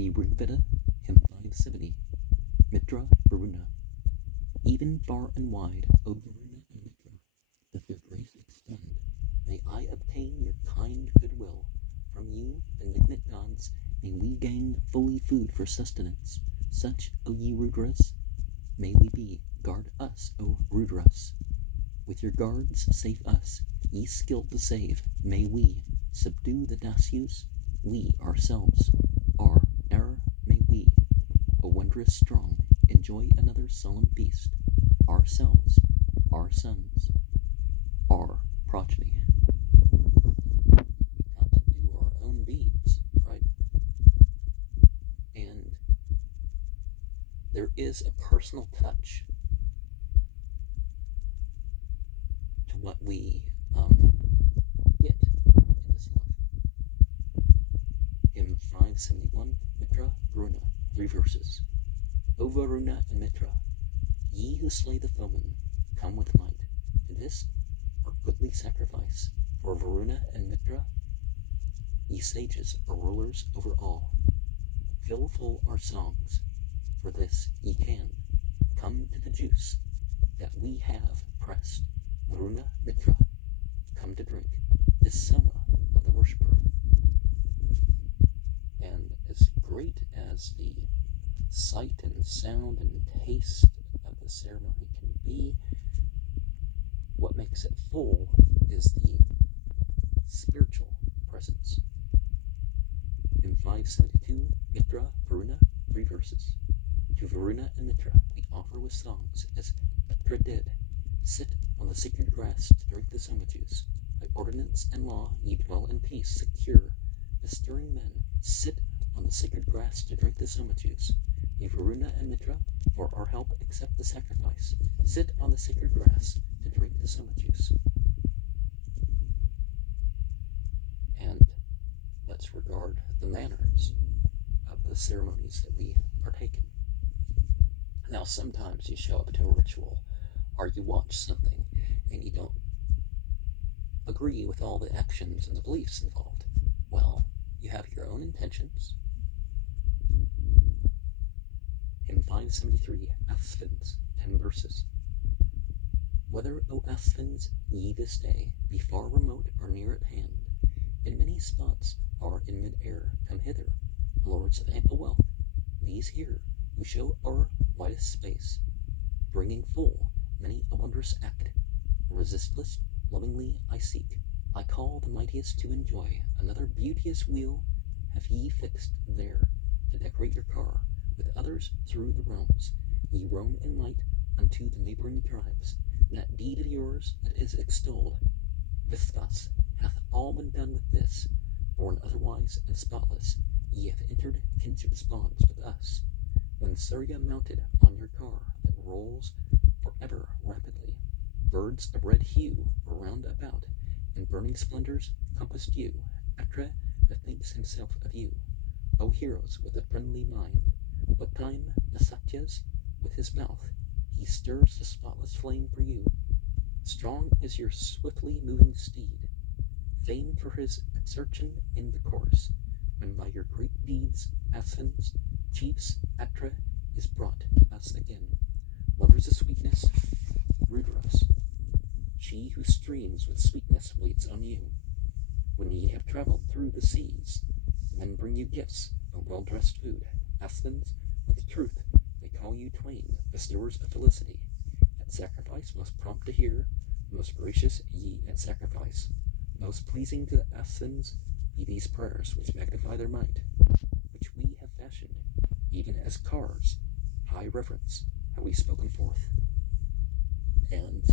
the Rigveda 5.70, Mitra Varuna. Even far and wide, O Varuna and Mitra, doth your grace extend. May I obtain your kind goodwill. From you, benignant gods, may we gain fully food for sustenance. Such, O ye Rudras, may we be. Guard us, O Rudras. With your guards, save us, ye skilled to save. May we subdue the Dasyus, we ourselves are error. May we, O wondrous strong, enjoy another solemn feast. Ourselves, our sons, our progeny. We got to do our own deeds, right? And there is a personal touch to what we get in this life. Hymn 571, Mitra Varuna, 3 verses. O Varuna and Mitra, ye who slay the foeman, come with might to this our goodly sacrifice. For Varuna and Mitra, ye sages are rulers over all. Fill full our songs, for this ye can. Come to the juice that we have pressed. Varuna, Mitra, come to drink this soma of the worshipper. And as great as the sight and sound and taste of the ceremony can be, what makes it full is the spiritual presence. In 572, Mitra, Varuna, 3 verses. To Varuna and Mitra we offer with songs, as Mitra did. Sit on the sacred grass to drink the soma juice. By ordinance and law ye dwell in peace, secure. The stirring men, sit on the sacred grass to drink the soma juice. May Varuna and Mitra, for our help, accept the sacrifice. Sit on the sacred grass to drink the soma juice. And let's regard the manners of the ceremonies that we partake in. Now, sometimes you show up to a ritual or you watch something and you don't agree with all the actions and the beliefs involved. Well, you have your own intentions. In 573, Asphins, 10 verses. Whether, O Asphins, ye this day be far remote or near at hand, in many spots are in mid-air, come hither, lords of ample wealth, these here, who show our widest space, bringing full many a wondrous act. Resistless, lovingly I seek, I call the mightiest to enjoy. Another beauteous wheel have ye fixed there, to decorate your car. With others through the realms, ye roam in might unto the neighboring tribes. That deed of yours that is extolled, Vistas, hath all been done with this. Born otherwise and spotless, ye have entered kinship's bonds with us. When Surya mounted on your car that rolls forever rapidly, birds of red hue were round about, and burning splendors compassed you. Atre bethinks himself of you, O heroes with a friendly mind. What time the Satyas, with his mouth, he stirs the spotless flame for you. Strong is your swiftly moving steed, famed for his exertion in the course, when by your great deeds, Asphins, chiefs, Atre is brought to us again. Lovers of sweetness, Rudras, she who streams with sweetness waits on you. When ye have traveled through the seas, men bring you gifts of well-dressed food. Asphins, with truth, they call you twain, bestowers of felicity. At sacrifice most prompt to hear, most gracious ye at sacrifice. Most pleasing to the Asphins be these prayers which magnify their might, which we have fashioned, even as cars. High reverence have we spoken forth. And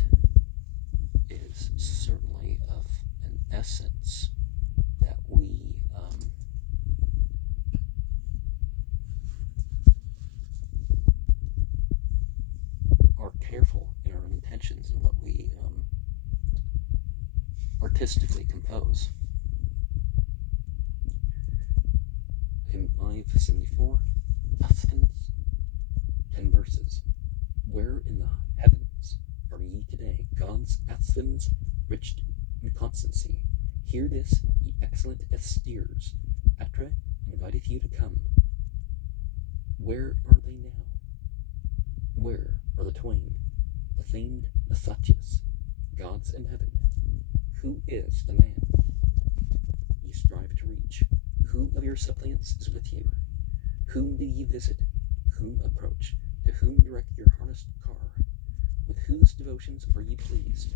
is certainly of an essence that we are careful in our own intentions and what we artistically compose. In 574, Asphins, 10 verses. Where in the heavens are ye today, gods, Asphins, rich in constancy? Hear this, ye excellent as steers. Atre inviteth you to come. Where are they now? Where are the twain, the famed Satyas, gods in heaven? Who is the man ye strive to reach? Who of your suppliants is with you? Whom do ye visit? Whom approach? To whom direct your harnessed car? With whose devotions are ye pleased?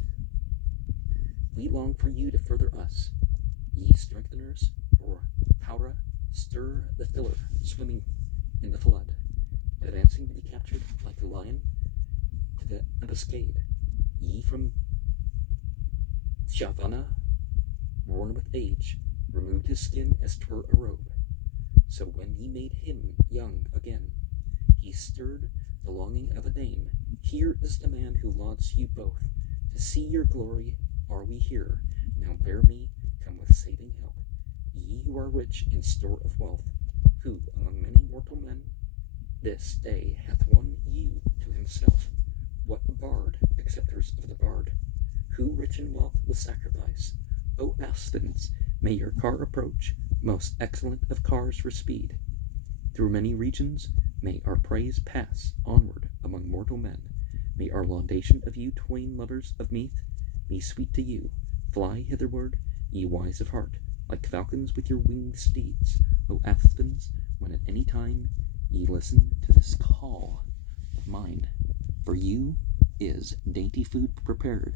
We long for you to further us, ye strengtheners, for Paura, stir the filler, swimming in the flood, advancing to be captured like a lion to the ambuscade. Ye from Shavana, worn with age, removed his skin as 'twere a robe. So when ye made him young again, he stirred the longing of a dame. Here is the man who lauds you both. To see your glory are we here. Now bear me, come with saving help. Ye who are rich in store of wealth, who among many mortal men this day hath won you to himself. What bard, acceptors of the bard, who rich in wealth with sacrifice? O Athens, may your car approach, most excellent of cars for speed. Through many regions may our praise pass onward among mortal men. May our laudation of you twain lovers of meath be sweet to you. Fly hitherward, ye wise of heart, like falcons with your winged steeds. O Athens, when at any time ye listen to this call of mine, for you is dainty food prepared.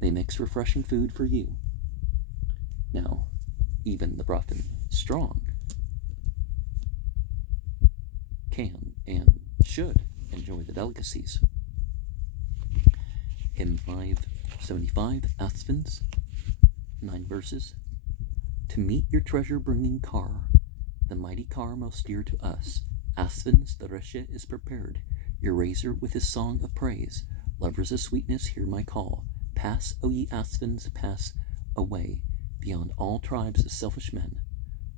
They mix refreshing food for you. Now, even the rough and strong can and should enjoy the delicacies. Hymn 5.75, Athens, 9 verses. To meet your treasure-bringing car, the mighty car most dear to us, Athens, the Resha, is prepared, your razor with his song of praise. Lovers of sweetness, hear my call. Pass, O ye Athens, pass away, beyond all tribes of selfish men.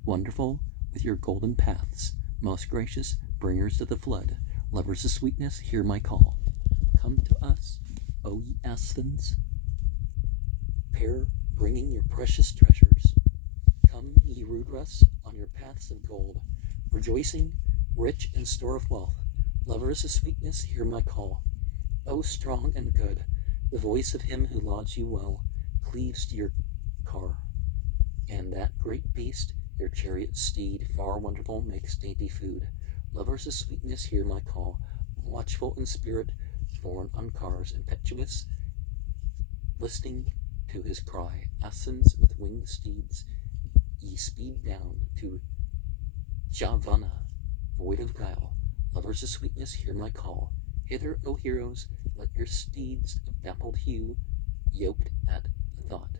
Wonderful with your golden paths, most gracious, bringers of the flood. Lovers of sweetness, hear my call. Come to us, O ye Athens, pair bringing your precious treasures. Come, ye Rudras, on your paths of gold, rejoicing, rich in store of wealth. Lovers of sweetness, hear my call. O strong and good, the voice of him who lauds you well cleaves to your car, and that great beast, your chariot steed, far wonderful, makes dainty food. Lovers of sweetness, hear my call. Watchful in spirit, borne on cars, impetuous, listening to his cry. Athens with winged steeds, ye speed down to Javana, void of guile. Lovers of sweetness, hear my call. Hither, O heroes, let your steeds of dappled hue, yoked at the thought.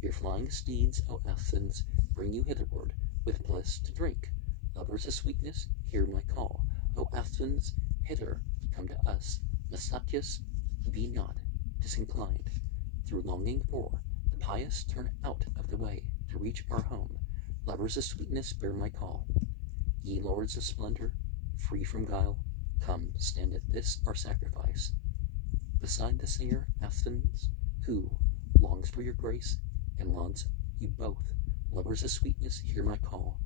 Your flying steeds, O Athens, bring you hitherward with bliss to drink. Lovers of sweetness, hear my call. O Athens, hither, come to us. Satyas, be not disinclined. Through longing for the pious, turn out of the way to reach our home. Lovers of sweetness, bear my call. Ye lords of splendor, free from guile, come, stand at this our sacrifice. Beside the singer Athens, who longs for your grace and lauds you both. Lovers of sweetness, hear my call.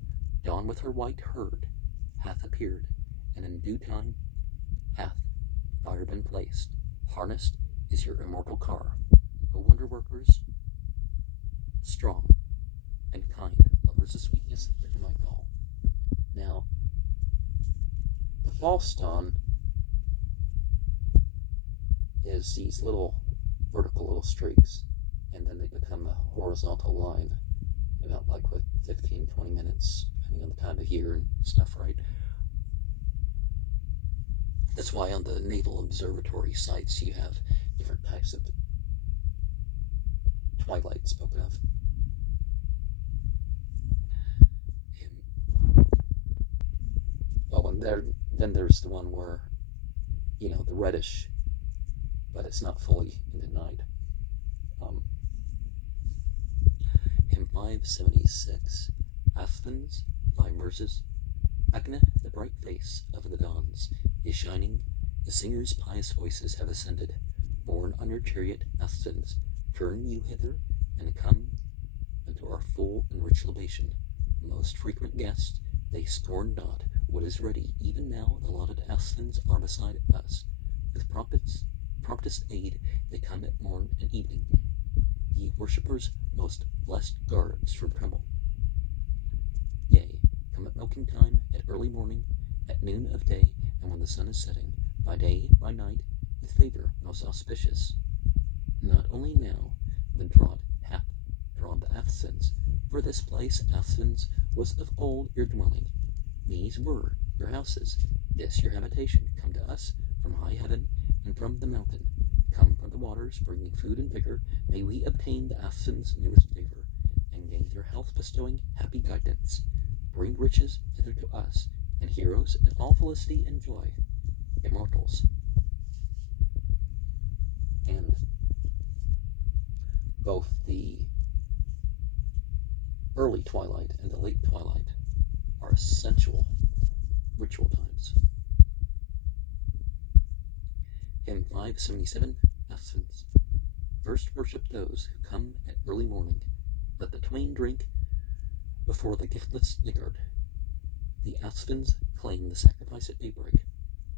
Dawn with her white herd hath appeared, and in due time hath fire been placed. Harnessed is your immortal car. O wonder workers, strong and kind, lovers of sweetness, hear my call. Now, the false dawn is these little vertical little streaks, and then they become a horizontal line about like with 15-20 minutes, depending on the time of year and stuff, right? That's why on the Naval Observatory sites you have different types of twilight spoken of. Oh, and then there's the one where, you know, the reddish, but it's not fully in the night. Hymn 5.76, Athens, 5 verses. Agna, the bright face of the dawns, is shining. The singers' pious voices have ascended. Borne on your chariot, Athens, turn you hither and come unto our full and rich libation. Most frequent guest, they scorn not what is ready. Even now the allotted asphins are beside us. With promptest aid they come at morn and evening, the worshippers' most blessed guards from tremble. Yea, come at milking time, at early morning, at noon of day, and when the sun is setting, by day, by night, with favour most auspicious. Not only now, but drought hath drawn the asphins, for this place, Asphins, was of old your dwelling. These were your houses, this your habitation, come to us from high heaven and from the mountain. Come from the waters, bringing food and vigor, may we obtain the Asphins' newest favor, and gain their health-bestowing happy guidance. Bring riches hither to us, and heroes, and all felicity and joy, immortals. And both the early twilight and the late twilight are essential ritual times. Hymn 5.77, Asphins. First worship those who come at early morning. Let the twain drink before the giftless niggard. The Asphins claim the sacrifice at daybreak.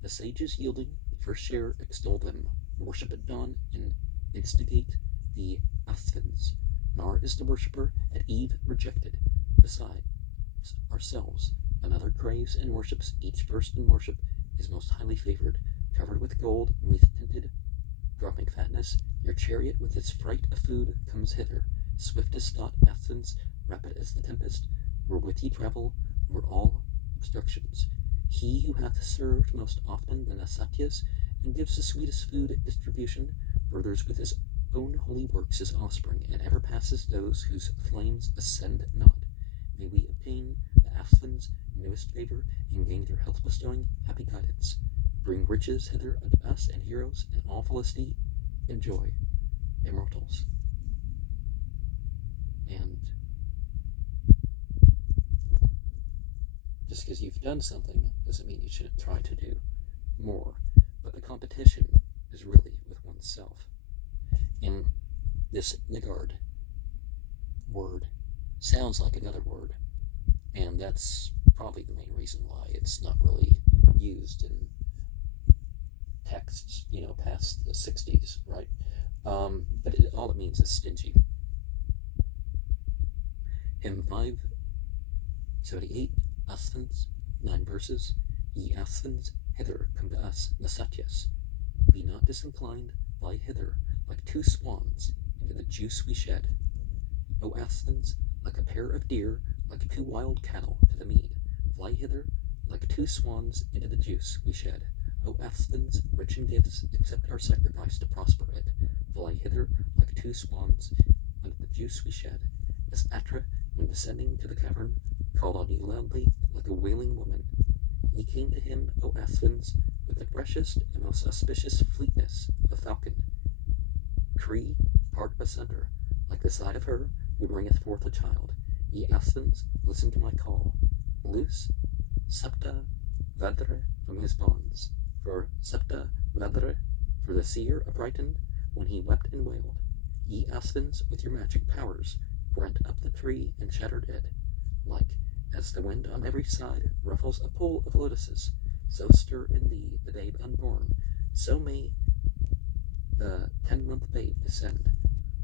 The sages yielding the first share extol them. Worship at dawn and instigate the Asphins. Nor is the worshipper at eve rejected. Besides ourselves, another craves and worships. Each first in worship is most highly favored, covered with gold, wreath-tinted, dropping fatness. Your chariot with its freight of food comes hither. Swift as thought, Athens, rapid as the tempest, where with ye travel, were all obstructions. He who hath served most often the Nasatyas, and gives the sweetest food distribution, furthers with his own holy works his offspring, and ever passes those whose flames ascend not. May we obtain the Asphins' newest favor, and gain their health-bestowing happy guidance. Bring riches hither unto us, and heroes, and all felicity and joy, immortals. And just because you've done something doesn't mean you shouldn't try to do more. But the competition is really with oneself. And this niggard word sounds like another word, and that's probably the main reason why it's not really used in texts, past the 60s, right? But all it means is stingy. Hymn 5.78, Asphins, 9 verses. Ye Asphins, hither come to us, Nasatyas. Be not disinclined, fly hither, like 2 swans, into the juice we shed. O Asphins, like a pair of deer, like 2 wild cattle to the mead, fly hither, like 2 swans, into the juice we shed. O Asphins, rich in gifts, accept our sacrifice to prosper it. Fly hither, like 2 swans, unto the juice we shed. As Atra, when descending to the cavern, called on ye loudly, like a wailing woman. Ye came to him, O Asphins, with the freshest and most auspicious fleetness of a falcon. Cree, part asunder, like the side of her who bringeth forth a child. Ye Asphins, listen to my call. Loose Septa Vadre from his bonds. For Septa Vadre, for the seer uprightened when he wept and wailed. Ye Asphins, with your magic powers, rent up the tree and shattered it. Like as the wind on every side ruffles a pool of lotuses, so stir in thee the babe unborn. So may the 10-month babe descend,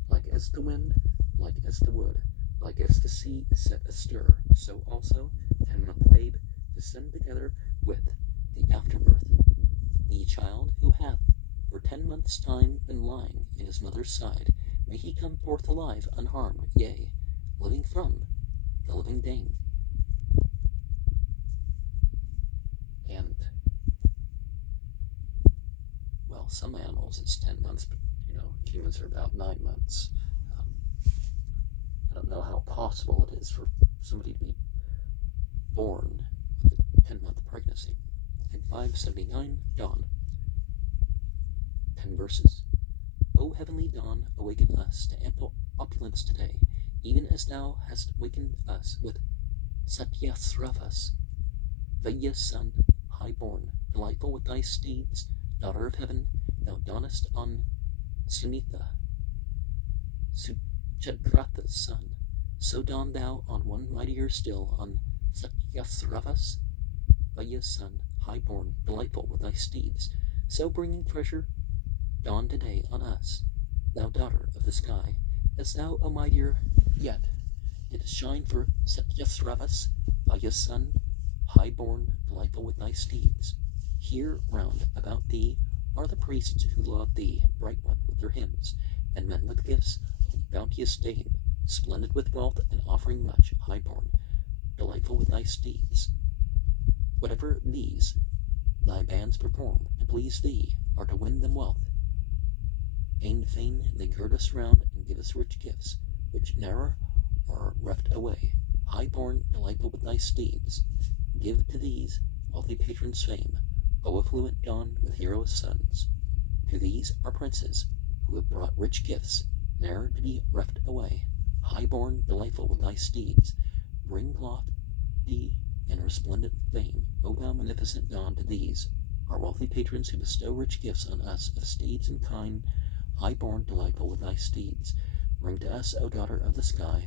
like as the wind, like as the wood, like as the sea is set astir, so also 10-month babe descend together with the afterbirth. The child who hath for 10 months' time been lying in his mother's side, may he come forth alive, unharmed, yea, living from the living dame. And, well, some animals it's 10 months, but, humans are about 9 months. I don't know how possible it is for somebody to be born with a 10-month pregnancy. In 5.79, Dawn. 10 verses. O heavenly dawn, awaken us to ample opulence today, even as thou hast wakened us with Satyasravas, Veda's son, high-born, delightful with thy steeds, daughter of heaven, thou dawnest on Sunitha, Suchadratha's son. So dawn thou on one mightier still, on Satyasravas, Vaya's son, high-born, delightful with thy steeds, so bringing treasure dawn today on us, thou daughter of the sky, as thou, O mightier yet, didst shine for Yasravas, Vaya's son, high-born, delightful with thy steeds. Here round about thee are the priests who laud thee, bright one, with their hymns, and men with gifts, O bounteous dame, splendid with wealth, and offering much, high-born, delightful with thy steeds. Whatever these thy bands perform to please thee, or to win them wealth, fain they gird us round and give us rich gifts, which ne'er are reft away. High-born, delightful with thy steeds, give to these wealthy patrons fame, O affluent dawn with heroes' sons. To these our princes, who have brought rich gifts, ne'er to be reft away. High-born, delightful with thy steeds, bring lofty and resplendent fame, O thou magnificent dawn. To these, our wealthy patrons who bestow rich gifts on us of steeds and kine, high-born, delightful with thy steeds, bring to us, O daughter of the sky,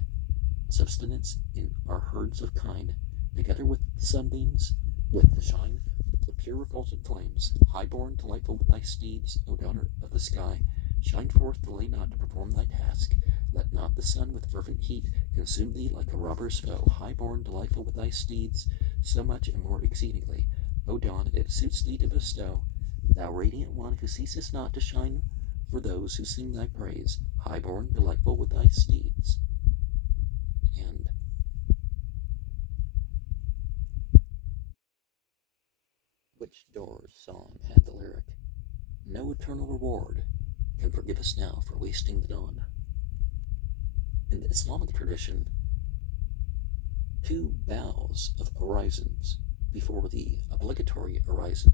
substance in our herds of kine, together with the sunbeams, with the shine of pure refulgent flames. High-born, delightful with thy steeds, O daughter of the sky, shine forth, delay not to perform thy task. Let not the sun with fervent heat consume thee like a robber's foe. High-born, delightful with thy steeds, so much and more exceedingly, O dawn, it suits thee to bestow. Thou radiant one who ceasest not to shine for those who sing thy praise. High-born, delightful with thy steeds. And which door's song had the lyric, no eternal reward can forgive us now for wasting the dawn. In the Islamic tradition, two bows of horizons before the obligatory horizon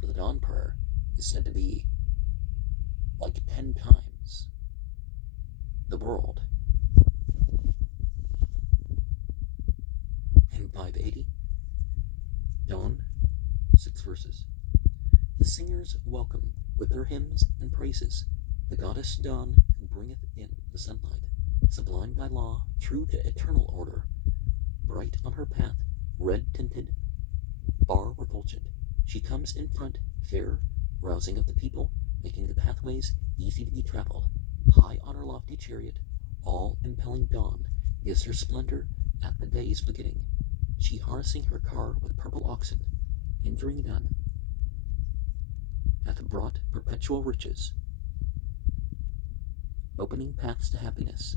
for the dawn prayer is said to be like 10 times the world. In 580, dawn, 6 verses. The singers welcome with their hymns and praises the goddess dawn, who bringeth in the sunlight, sublime by law, true to eternal order, bright on her path, red-tinted, far refulgent. She comes in front, fair, rousing of the people, making the pathways easy to be traveled. High on her lofty chariot, all-impelling dawn gives her splendor at the day's beginning. She harnessing her car with purple oxen, hindering none, hath brought perpetual riches, opening paths to happiness.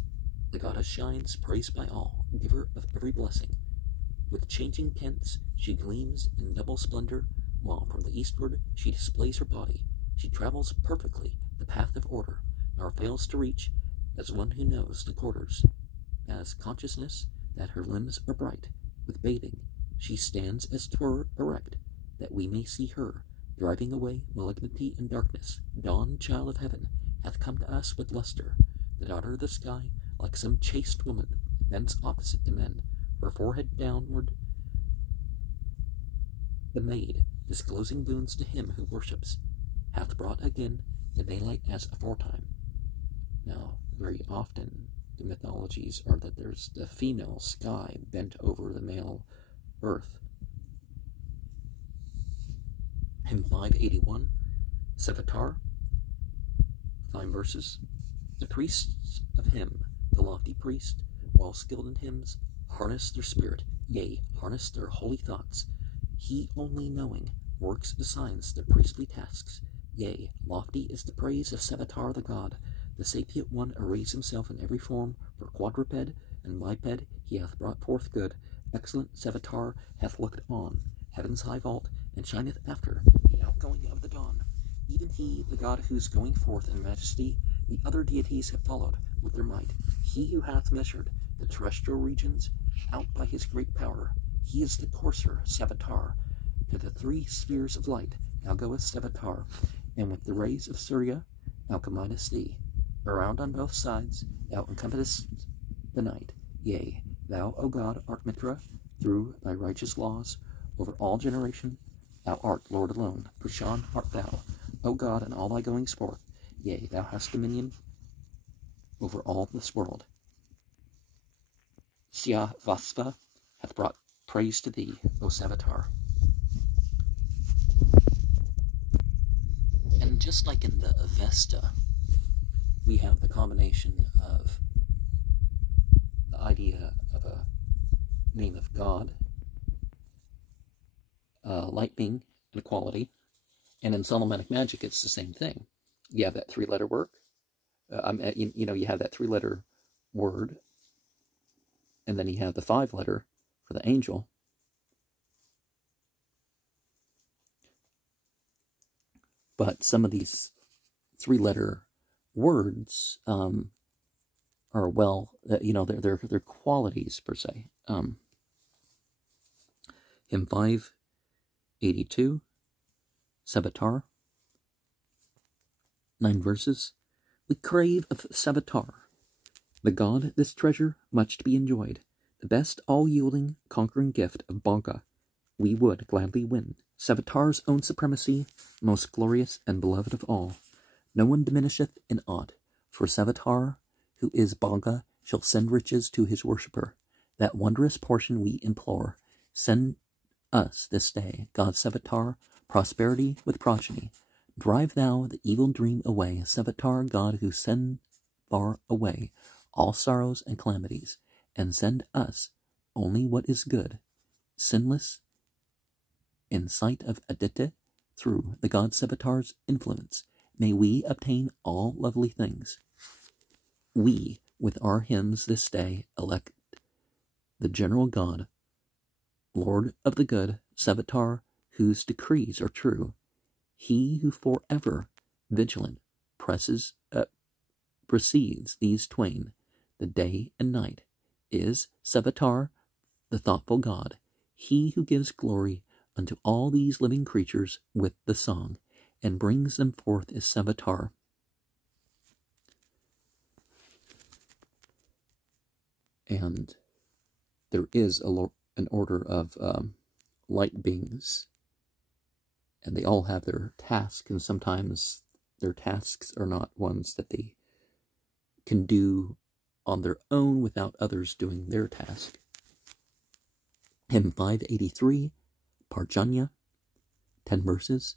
The goddess shines, praised by all, giver of every blessing. With changing tints she gleams in double splendor, while from the eastward she displays her body. She travels perfectly the path of order, nor fails to reach, as one who knows the quarters. As consciousness that her limbs are bright with bathing, she stands as 'twere erect, that we may see her, driving away malignity and darkness. Dawn, child of heaven, hath come to us with luster. The daughter of the sky, like some chaste woman, bends opposite to men, her forehead downward. The maid, disclosing boons to him who worships, hath brought again the daylight as aforetime. Now, very often the mythologies are that there's the female sky bent over the male earth. Hymn 581, Sevatar, 5 verses. The priests of him, the lofty priest, while skilled in hymns, harness their spirit, yea, harness their holy thoughts. He only knowing works assigns their priestly tasks. Yea, lofty is the praise of Sevatar the god. The sapient one arrays himself in every form, for quadruped and biped he hath brought forth good. Excellent Sevatar hath looked on heaven's high vault, and shineth after the outgoing of the dawn. Even he, the god whose going forth in majesty the other deities have followed with their might. He who hath measured the terrestrial regions out by his great power. He is the courser, Sevatar. To the 3 spheres of light thou goest, Sevatar, and with the rays of Surya thou combinest thee. Around on both sides thou encompassest the night. Yea, thou, O God, art Mitra, through thy righteous laws, over all generation. Thou art Lord alone. Pushan art thou, O God, in all thy goings forth. Yea, thou hast dominion over all this world. Syavasva hath brought praise to thee, O Savitar. And just like in the Avesta, we have the combination of the idea of a name of God, light being, and quality. And in Solomonic magic, it's the same thing. You have that three-letter word. You have that three-letter word, and then you have the five-letter for the angel. But some of these three-letter words are, well, they're qualities per se. Hymn 5.82, Savitar, 9 verses. We crave of Savitar, the god, this treasure much to be enjoyed, the best all-yielding, conquering gift of Bhanka, we would gladly win. Savitar's own supremacy, most glorious and beloved of all. No one diminisheth in aught, for Savitar, who is Bhanka, shall send riches to his worshipper. That wondrous portion we implore. Send us this day, God Savitar, prosperity with progeny. Drive thou the evil dream away, Savitar, God, who send far away all sorrows and calamities, and send us only what is good, sinless, in sight of Aditya, through the god Savitar's influence, may we obtain all lovely things. We, with our hymns this day, elect the general God, Lord of the good, Savitar, whose decrees are true. He who forever vigilant precedes these twain, the day and night, is Savitar, the thoughtful God. He who gives glory unto all these living creatures with the song, and brings them forth is Savitar. And there is an order of light beings, and they all have their tasks, and sometimes their tasks are not ones that they can do on their own without others doing their task. Hymn 583, Parjanya, 10 verses.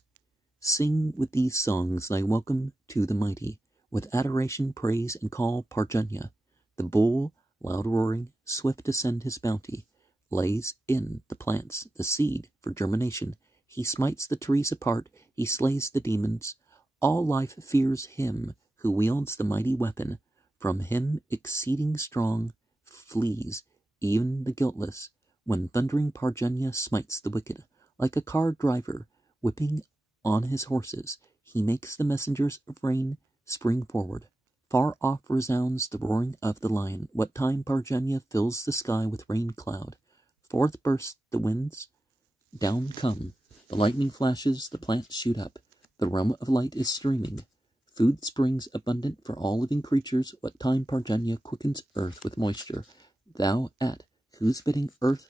Sing with these songs thy welcome to the mighty, with adoration, praise, and call Parjanya. The bull, loud roaring, swift to send his bounty, lays in the plants the seed for germination. He smites the trees apart, he slays the demons. All life fears him who wields the mighty weapon. From him exceeding strong flees even the guiltless. When thundering Parjanya smites the wicked, like a car driver whipping on his horses, he makes the messengers of rain spring forward. Far off resounds the roaring of the lion. What time Parjanya fills the sky with rain cloud. Forth burst the winds, down come the lightning flashes, the plants shoot up. The realm of light is streaming. Food springs abundant for all living creatures. What time Parjanya quickens earth with moisture. Thou at whose bidding earth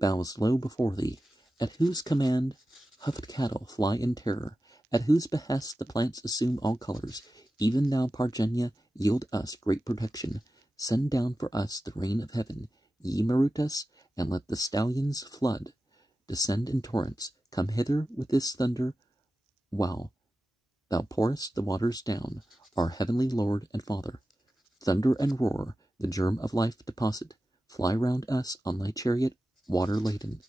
bows low before thee, at whose command huffed cattle fly in terror, at whose behest the plants assume all colors. Even thou, Parjanya, yield us great protection. Send down for us the rain of heaven, ye Marutas, and let the stallions flood. Descend in torrents, come hither with this thunder, while thou pourest the waters down, our heavenly Lord and Father. Thunder and roar, the germ of life deposit, fly round us on thy chariot, water laden.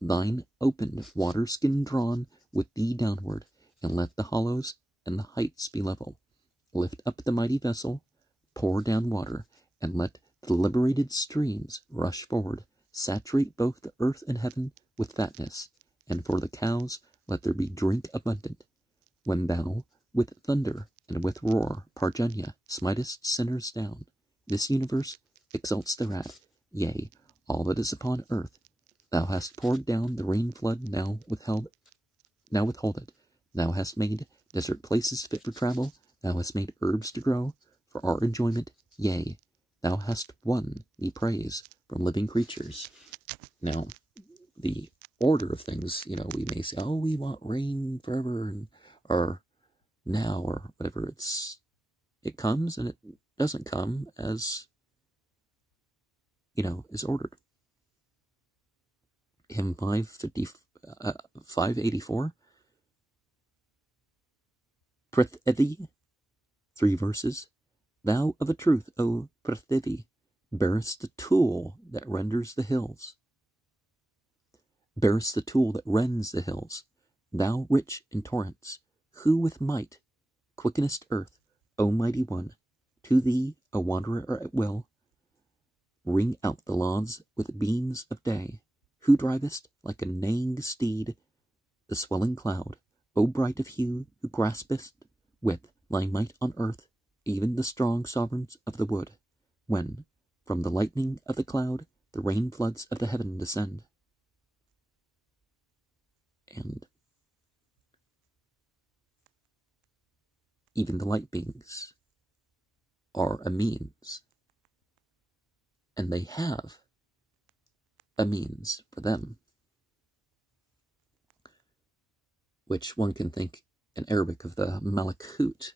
Thine opened water skin drawn with thee downward, and let the hollows and the heights be level. Lift up the mighty vessel, pour down water, and let the liberated streams rush forward. Saturate both the earth and heaven with fatness, and for the cows let there be drink abundant. When thou, with thunder and with roar, Parjanya, smitest sinners down, this universe exalts thereat, yea, all that is upon earth. Thou hast poured down the rain flood, now withhold it. Thou hast made desert places fit for travel. Thou hast made herbs to grow for our enjoyment. Yea, thou hast won thee praise from living creatures. Now, the order of things, we may say, oh, we want rain forever, or now, or whatever. It comes and it doesn't come as, is ordered. hymn 584. Prithvi, 3 verses. Thou of a truth, O Prithvi, bearest the tool that renders the hills. Bearest the tool that rends the hills. Thou rich in torrents, who with might quickenest earth, O mighty one, to thee, a wanderer at will, ring out the laws with beams of day, who drivest like a neighing steed the swelling cloud, O bright of hue, who graspest with thy might on earth even the strong sovereigns of the wood, when from the lightning of the cloud the rain floods of the heaven descend. And even the light beings are a means, and they have a means for them, which one can think in Arabic of the malakut,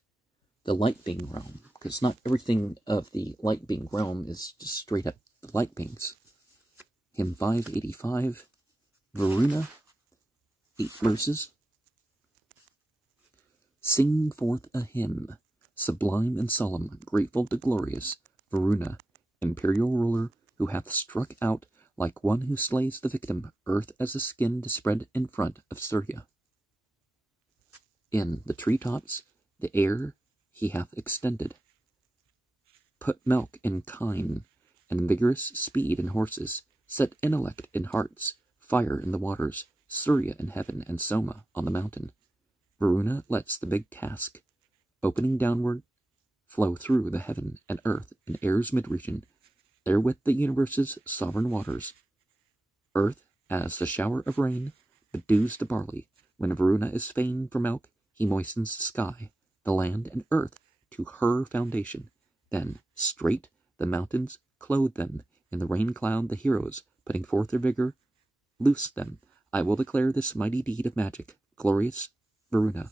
the light being realm, because not everything of the light being realm is just straight up the light beings. Hymn 585, Varuna, 8 verses. Sing forth a hymn, sublime and solemn, grateful to glorious Varuna, imperial ruler, who hath struck out like one who slays the victim, earth as a skin to spread in front of Surya. In the treetops, the air he hath extended, put milk in kine, and vigorous speed in horses, set intellect in hearts, fire in the waters, Surya in heaven, and Soma on the mountain. Varuna lets the big cask, opening downward, flow through the heaven and earth in air's mid-region, therewith the universe's sovereign waters. Earth, as the shower of rain, bedews the barley. When Varuna is fain for milk, he moistens the sky, the land, and earth to her foundation. Then, straight, the mountains clothe them in the rain cloud. The heroes, putting forth their vigor, loose them. I will declare this mighty deed of magic. Glorious Varuna,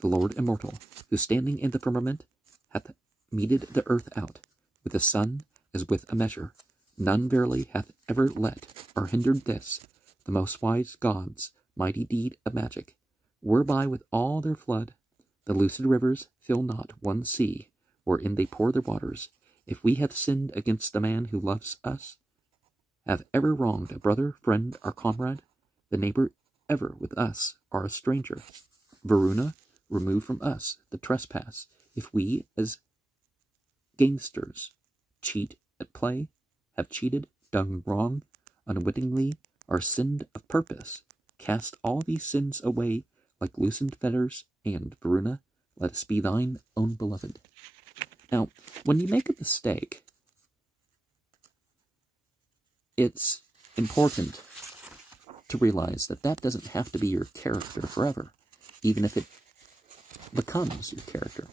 the Lord immortal, who standing in the firmament hath meted the earth out with the sun as with a measure. None verily hath ever let or hindered this, the most wise God's mighty deed of magic, whereby with all their flood the lucid rivers fill not one sea, wherein they pour their waters. If we have sinned against the man who loves us, have ever wronged a brother, friend, or comrade, the neighbor ever with us, or a stranger, Varuna, remove from us the trespass. If we, as gamesters, cheat at play, have cheated, done wrong, unwittingly, or sinned of purpose, cast all these sins away like loosened fetters, and, Varuna, let us be thine own beloved. Now, when you make a mistake, it's important to realize that that doesn't have to be your character forever, even if it becomes your character.